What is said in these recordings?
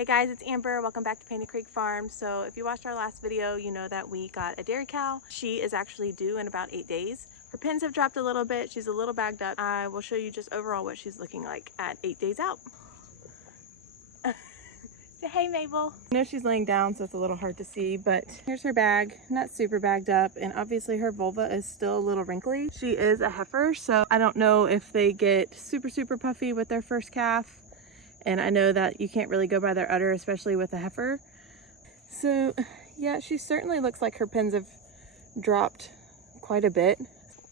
Hey guys, it's Amber. Welcome back to Painted Creek Farm. So if you watched our last video, you know that we got a dairy cow. She is actually due in about 8 days. Her pins have dropped a little bit. She's a little bagged up. I will show you just overall what she's looking like at 8 days out. Say hey, Mabel. I know she's laying down, so it's a little hard to see, but here's her bag. Not super bagged up, and obviously her vulva is still a little wrinkly. She is a heifer, so I don't know if they get super puffy with their first calf. And I know that you can't really go by their udder, especially with a heifer. So yeah, she certainly looks like her pins have dropped quite a bit.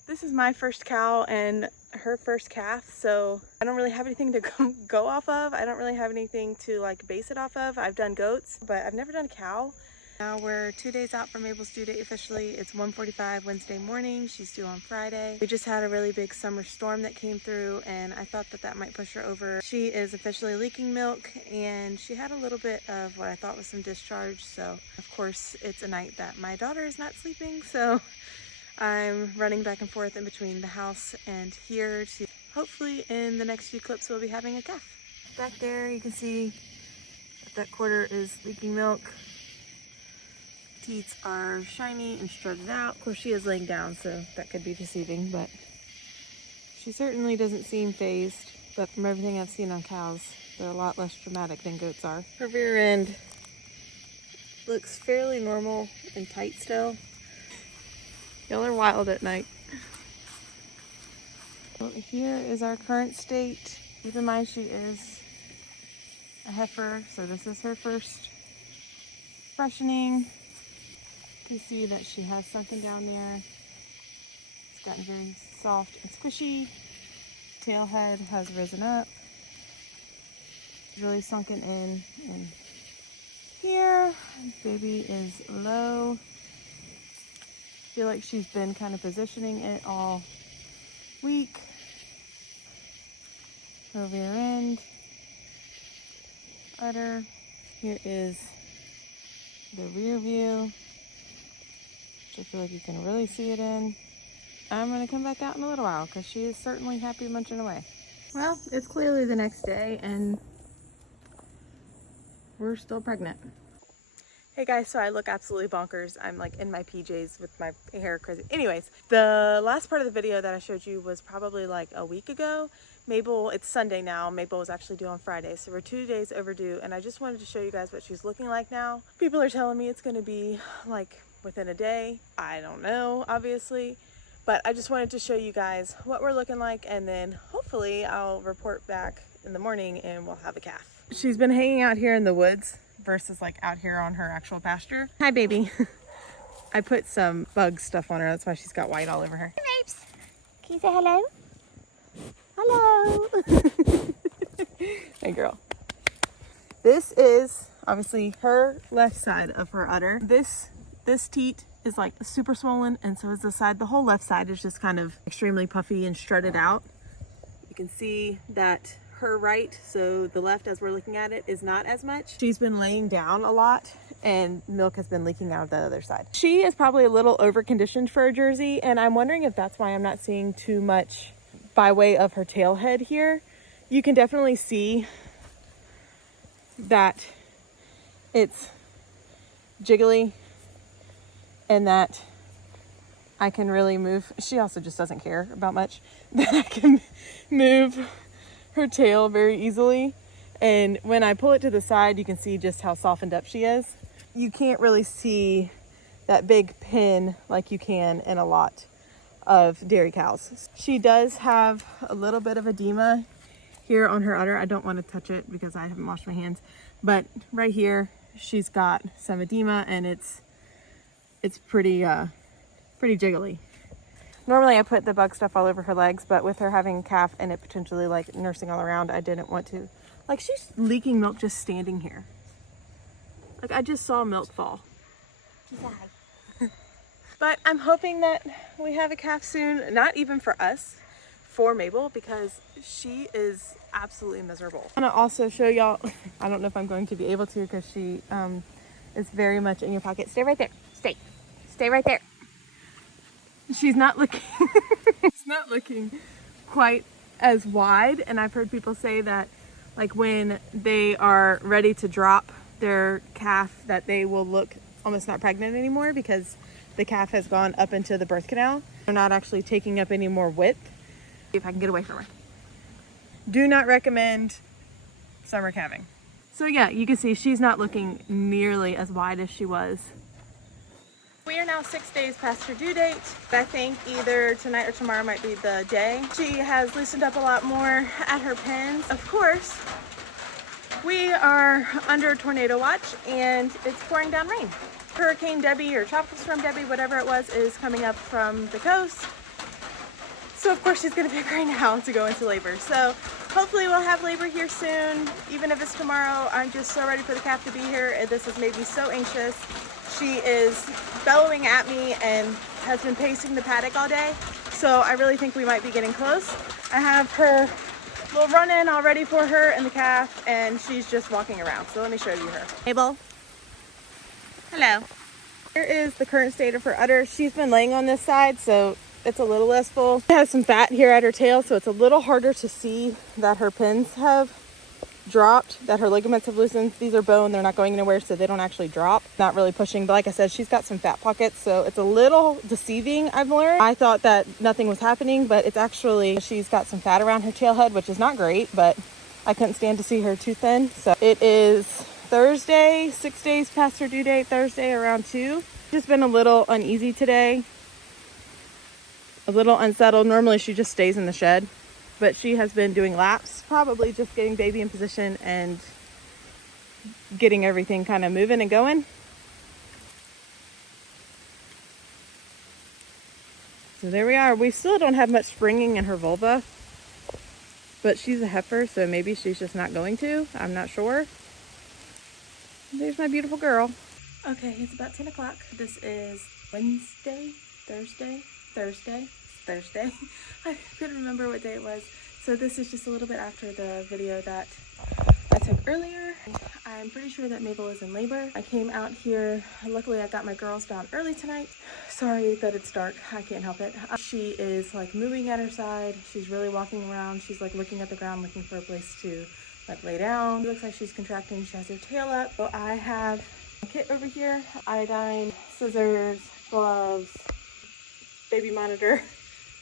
This is my first cow and her first calf, so I don't really have anything to go off of. I don't really have anything to like base it off of. I've done goats, but I've never done a cow. Now we're 2 days out from Mabel's due date officially. It's 1:45 Wednesday morning. She's due on Friday. We just had a really big summer storm that came through, and I thought that might push her over. She is officially leaking milk, and she had a little bit of what I thought was some discharge. So of course it's a night that my daughter is not sleeping, so I'm running back and forth in between the house and here to hopefully in the next few clips we'll be having a calf. Back there you can see that quarter is leaking milk. Teats are shiny and strutted out. Of course she is laying down, so that could be deceiving, but she certainly doesn't seem phased. But from everything I've seen on cows, they're a lot less dramatic than goats are. Her rear end looks fairly normal and tight still. Y'all are wild at night. Well, here is our current state. Keep in mind she is a heifer, so this is her first freshening. You can see that she has something down there. It's gotten very soft and squishy. Tail head has risen up. It's really sunken in here. Baby is low. I feel like she's been kind of positioning it all week. Her rear end, udder. Here is the rear view. I feel like you can really see it in. I'm going to come back out in a little while because she is certainly happy munching away. Well, it's clearly the next day and we're still pregnant. Hey guys, so I look absolutely bonkers. I'm like in my PJs with my hair crazy. Anyways, the last part of the video that I showed you was probably like a week ago. Mabel, it's Sunday now. Mabel was actually due on Friday, so we're 2 days overdue, and I just wanted to show you guys what she's looking like now. People are telling me it's going to be like within a day. I don't know, obviously, but I just wanted to show you guys what we're looking like, and then hopefully I'll report back in the morning and we'll have a calf. She's been hanging out here in the woods versus like out here on her actual pasture. Hi, baby. I put some bug stuff on her. That's why she's got white all over her. Hey, babes. Can you say hello? Hello. Hey, girl. This is obviously her left side of her udder. This teat is like super swollen, and so is the side. The whole left side is just kind of extremely puffy and strutted out. You can see that her right, so the left as we're looking at it, is not as much. She's been laying down a lot and milk has been leaking out of the other side. She is probably a little over conditioned for a Jersey, and I'm wondering if that's why I'm not seeing too much by way of her tail head here. You can definitely see that it's jiggly and that I can really move. She also just doesn't care about much. That I can move her tail very easily, and when I pull it to the side you can see just how softened up she is. You can't really see that big pin like you can in a lot of dairy cows. She does have a little bit of edema here on her udder. I don't want to touch it because I haven't washed my hands, but right here she's got some edema, and it's pretty jiggly. Normally I put the bug stuff all over her legs, but with her having a calf and it potentially like nursing all around, I didn't want to. Like, she's leaking milk just standing here. Like, I just saw milk fall. But I'm hoping that we have a calf soon. Not even for us, for Mabel, because she is absolutely miserable. I'm gonna also show y'all, I don't know if I'm going to be able to because she is very much in your pocket. Stay right there. Stay right there. She's not looking, it's not looking quite as wide, and I've heard people say that like when they are ready to drop their calf, that they will look almost not pregnant anymore because the calf has gone up into the birth canal. They're not actually taking up any more width. See if I can get away from her. Do not recommend summer calving. So yeah, you can see she's not looking nearly as wide as she was. We are now 6 days past her due date. I think either tonight or tomorrow might be the day. She has loosened up a lot more at her pens. Of course, we are under tornado watch and it's pouring down rain. Hurricane Debbie or Tropical Storm Debbie, whatever it was, is coming up from the coast. So of course she's gonna pick right now to go into labor. So hopefully we'll have labor here soon. Even if it's tomorrow, I'm just so ready for the calf to be here. And this has made me so anxious. She is bellowing at me and has been pacing the paddock all day. So I really think we might be getting close. I have her little run-in all ready for her and the calf, and she's just walking around. So let me show you her. Mabel. Hello. Here is the current state of her udder. She's been laying on this side, so it's a little less full. She has some fat here at her tail, so it's a little harder to see that her pins have dropped, that her ligaments have loosened. These are bone, they're not going anywhere, so they don't actually drop. Not really pushing, but like I said, she's got some fat pockets, so it's a little deceiving, I've learned. I thought that nothing was happening, but it's actually, she's got some fat around her tail head, which is not great, but I couldn't stand to see her too thin. So it is Thursday, 6 days past her due date, Thursday around 2. Just been a little uneasy today, a little unsettled. Normally she just stays in the shed, but she has been doing laps, probably just getting baby in position and getting everything kind of moving and going. So there we are. We still don't have much springing in her vulva, but she's a heifer, so maybe she's just not going to. I'm not sure. There's my beautiful girl. Okay, it's about 10 o'clock. This is Wednesday, Thursday. I couldn't remember what day it was. So this is just a little bit after the video that I took earlier. I'm pretty sure that Mabel is in labor. I came out here. Luckily, I got my girls down early tonight. Sorry that it's dark. I can't help it. She is like moving at her side. She's really walking around. She's like looking at the ground, looking for a place to like lay down. It looks like she's contracting. She has her tail up. So I have a kit over here. Iodine, scissors, gloves, baby monitor,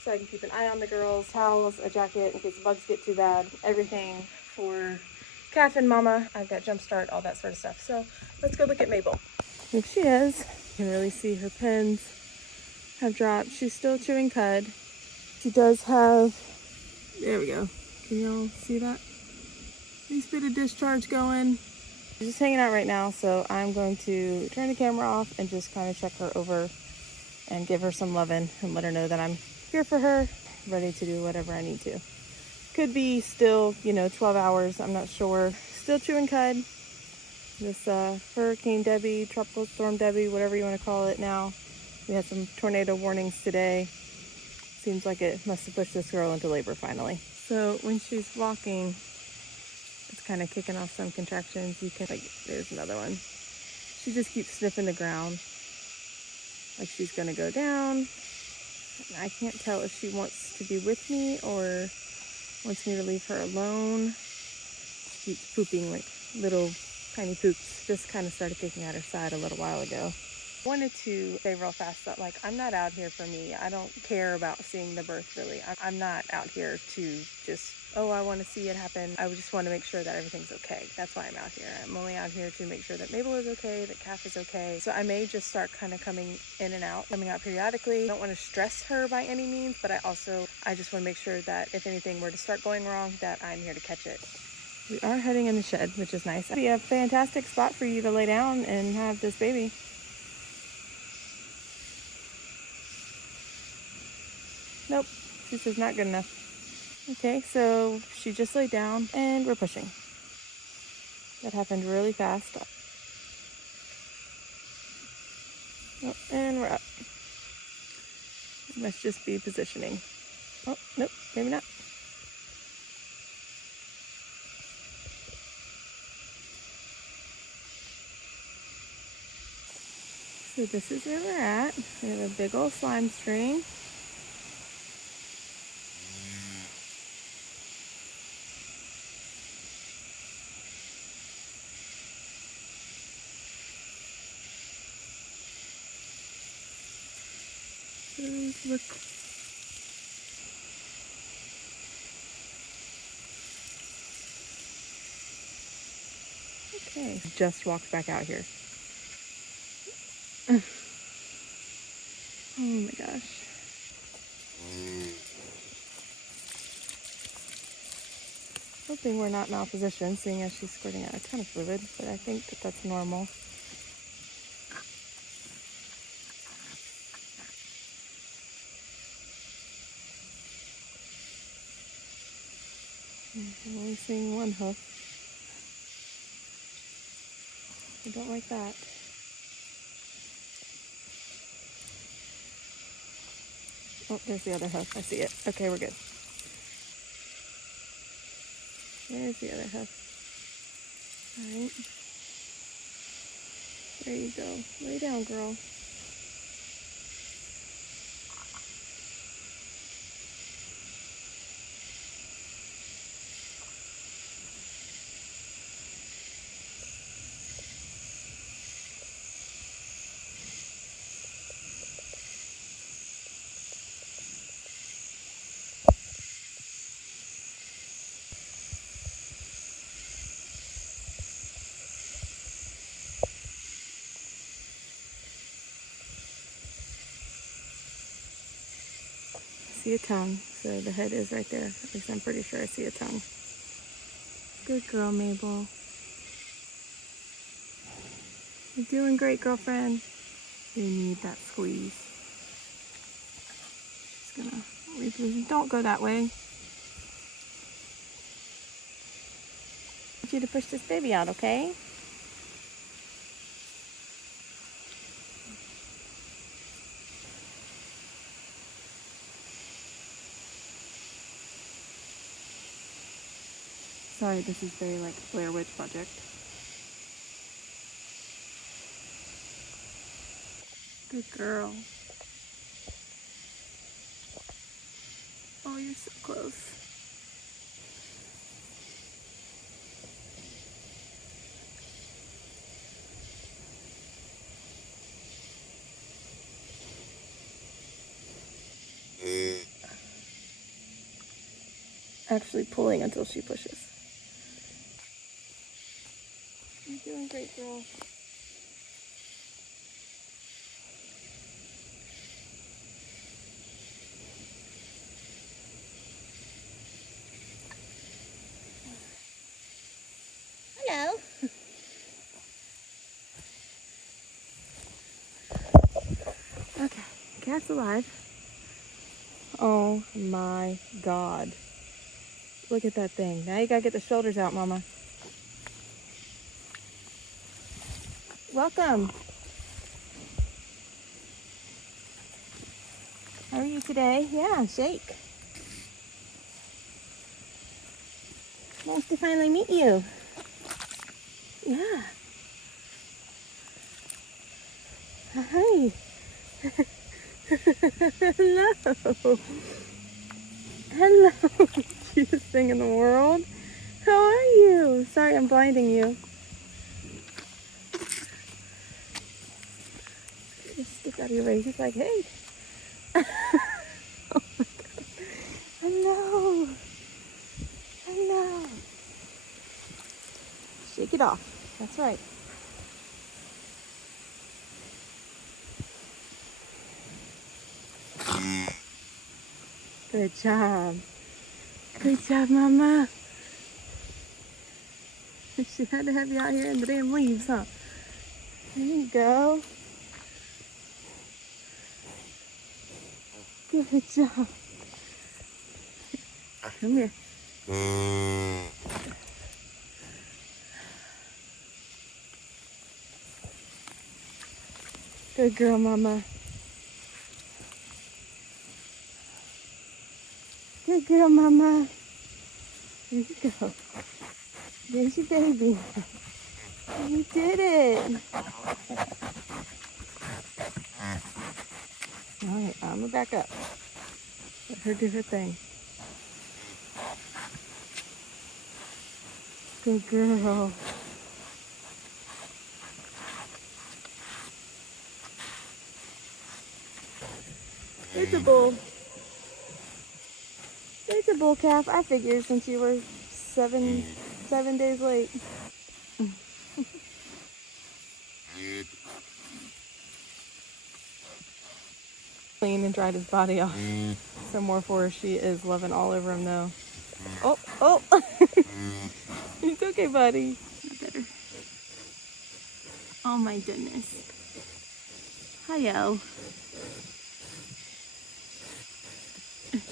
so I can keep an eye on the girls, towels, a jacket in case the bugs get too bad, everything for calf and mama. I've got jump start, all that sort of stuff. So let's go look at Mabel. Here she is. You can really see her pins have dropped. She's still chewing cud. She does have, there we go. Can y'all see that? Nice bit of discharge going. She's just hanging out right now, so I'm going to turn the camera off and just kind of check her over and give her some loving and let her know that I'm here for her, ready to do whatever I need to. Could be still, 12 hours, I'm not sure. Still chewing cud. This Hurricane Debbie, Tropical Storm Debbie, whatever you want to call it now. We had some tornado warnings today. Seems like it must have pushed this girl into labor finally. So when she's walking, it's kind of kicking off some contractions. You can, there's another one. She just keeps sniffing the ground, like she's gonna go down. And I can't tell if she wants to be with me or wants me to leave her alone. She keeps pooping like little tiny poops. Just kind of started kicking at her side a little while ago. I wanted to say real fast that I'm not out here for me. I don't care about seeing the birth really. I'm not out here to just, oh, I want to see it happen. I just want to make sure that everything's okay. That's why I'm out here. I'm only out here to make sure that Mabel is okay, that calf is okay. So I may just start kind of coming in and out, coming out periodically. I don't want to stress her by any means, but I just want to make sure that if anything were to start going wrong, that I'm here to catch it. We are heading in the shed, which is nice. It'd be a fantastic spot for you to lay down and have this baby. Nope, this is not good enough. Okay, so she just laid down and we're pushing. That happened really fast. Oh, and we're up. Must just be positioning. Oh, nope, maybe not. So this is where we're at. We have a big old slime string. Look. Okay, just walked back out here. Oh my gosh. Hoping we're not malpositioned, seeing as she's squirting out a ton of fluid, but I think that that's normal. I'm only seeing one hoof. I don't like that. Oh, there's the other hoof. I see it. Okay, we're good. There's the other hoof. Alright. There you go. Lay down, girl. I see a tongue, so the head is right there. At least I'm pretty sure I see a tongue. Good girl, Mabel. You're doing great, girlfriend. You need that squeeze. Just gonna reposition. Don't go that way. I want you to push this baby out, okay? Sorry, this is very like Blair Witch Project. Good girl. Oh, you're so close. Actually pulling until she pushes. You're doing great, girl. Hello. Okay, cat's alive. Oh my God. Look at that thing. Now you gotta get the shoulders out, Mama. Welcome. How are you today? Yeah, shake. Nice to finally meet you. Yeah. Hi. Hello. Hello. Cutest thing in the world. How are you? Sorry, I'm blinding you. Just stick out of your way. He's like, hey. Oh my God. Hello. Hello. Shake it off. That's right. Good job. Good job, Mama. She had to have you out here in the damn leaves, huh? There you go. Good job. Come here. Good girl, Mama. Good girl, Mama. There you go. There's your baby. You did it. All right, I'm gonna back up. Let her do her thing. Good girl. It's a bull. It's a bull calf. I figured since you were seven days late. Clean and dried his body off some more for her. She is loving all over him though. Oh, oh. It's okay, buddy. Not better. Oh my goodness. Hiyo.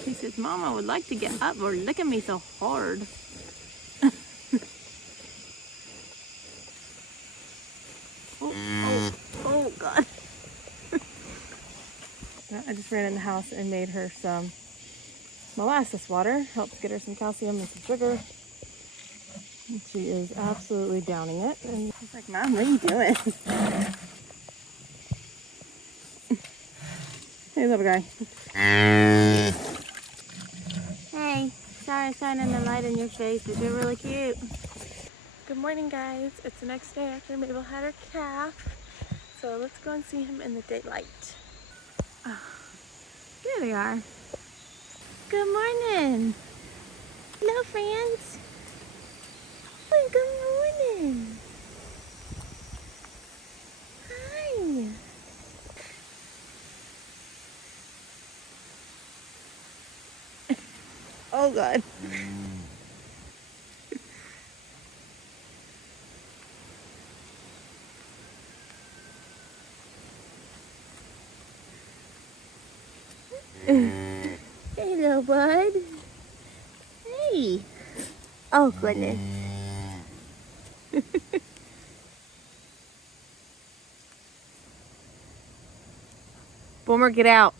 He says, Mama would like to get up or look at me so hard. Oh God. I just ran in the house and made her some molasses water. Helps get her some calcium and some sugar. And she is absolutely downing it. And she's like, Mom, what are you doing? Hey, little guy. Hey, sorry I'm shining the light in your face, but you're really cute. Good morning, guys. It's the next day after Mabel had her calf. So let's go and see him in the daylight. Oh, there they are. Good morning. Hello, friends. Oh, good morning. Hi. Oh, God. Hello, bud. Hey. Oh, goodness. Boomer, get out.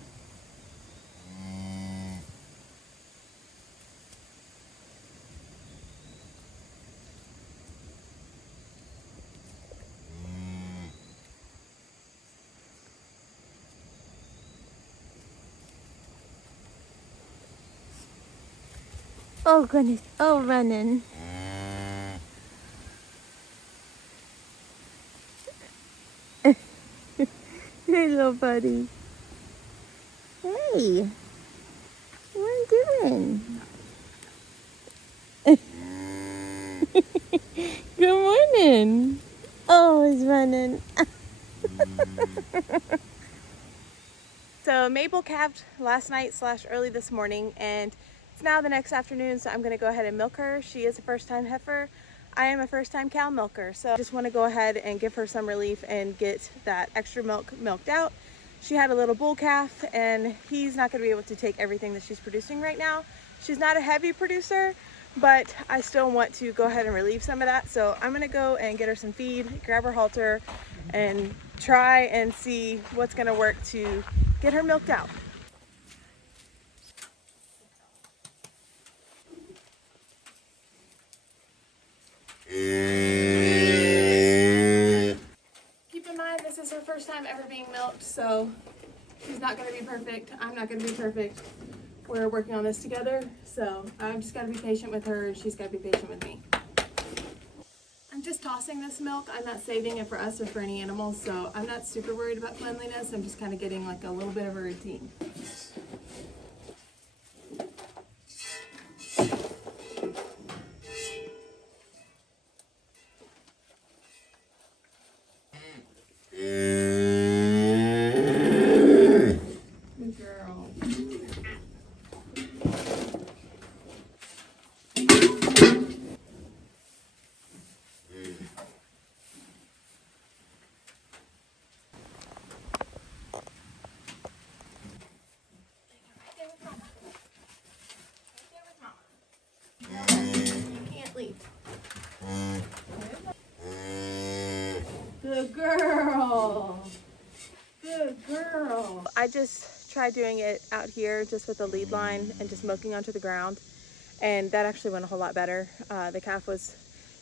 Oh, goodness. Oh, running. Hey, little buddy. Hey. What are you doing? Good morning. Oh, he's running. So Mabel calved last night / early this morning, and it's now the next afternoon, so I'm going to go ahead and milk her. She is a first-time heifer. I am a first-time cow milker, so I just want to go ahead and give her some relief and get that extra milk milked out. She had a little bull calf, and he's not going to be able to take everything that she's producing right now. She's not a heavy producer, but I still want to go ahead and relieve some of that. So I'm going to go and get her some feed, grab her halter, and try and see what's going to work to get her milked out. Keep in mind, this is her first time ever being milked, so she's not going to be perfect. I'm not going to be perfect. We're working on this together, so I've just got to be patient with her, and she's got to be patient with me. I'm just tossing this milk. I'm not saving it for us or for any animals, so I'm not super worried about cleanliness. I'm just kind of getting like a little bit of a routine. Good girl. Good girl. Good girl. I just tried doing it out here just with a lead line and just milking onto the ground, and that actually went a whole lot better. The calf was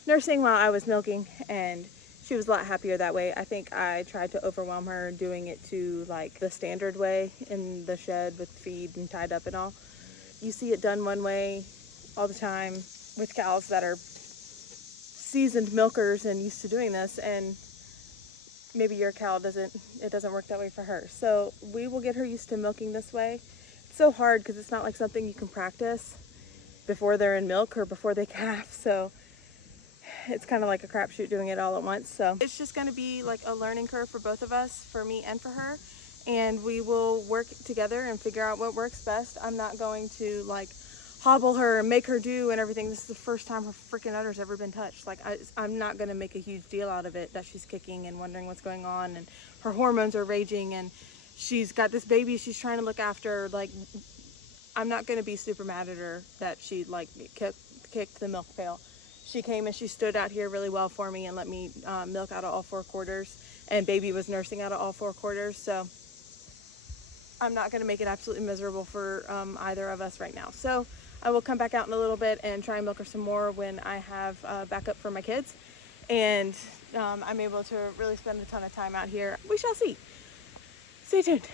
nursing while I was milking, and she was a lot happier that way. I think I tried to overwhelm her doing it to like the standard way in the shed with feed and tied up and all. You see it done one way all the time with cows that are seasoned milkers and used to doing this, and maybe your cow it doesn't work that way for her. So we will get her used to milking this way. It's so hard because it's not like something you can practice before they're in milk or before they calf. So it's kind of like a crapshoot doing it all at once. So it's just going to be like a learning curve for both of us, for me and for her. And we will work together and figure out what works best. I'm not going to like hobble her and make her do and everything. This is the first time her freaking udder's ever been touched. Like I'm not going to make a huge deal out of it that she's kicking and wondering what's going on, and her hormones are raging and she's got this baby she's trying to look after. Like, I'm not going to be super mad at her that she like kicked the milk pail. She came and she stood out here really well for me and let me milk out of all 4 quarters, and baby was nursing out of all 4 quarters. So I'm not going to make it absolutely miserable for either of us right now. So I will come back out in a little bit and try and milk her some more when I have backup for my kids, and I'm able to really spend a ton of time out here. We shall see. Stay tuned.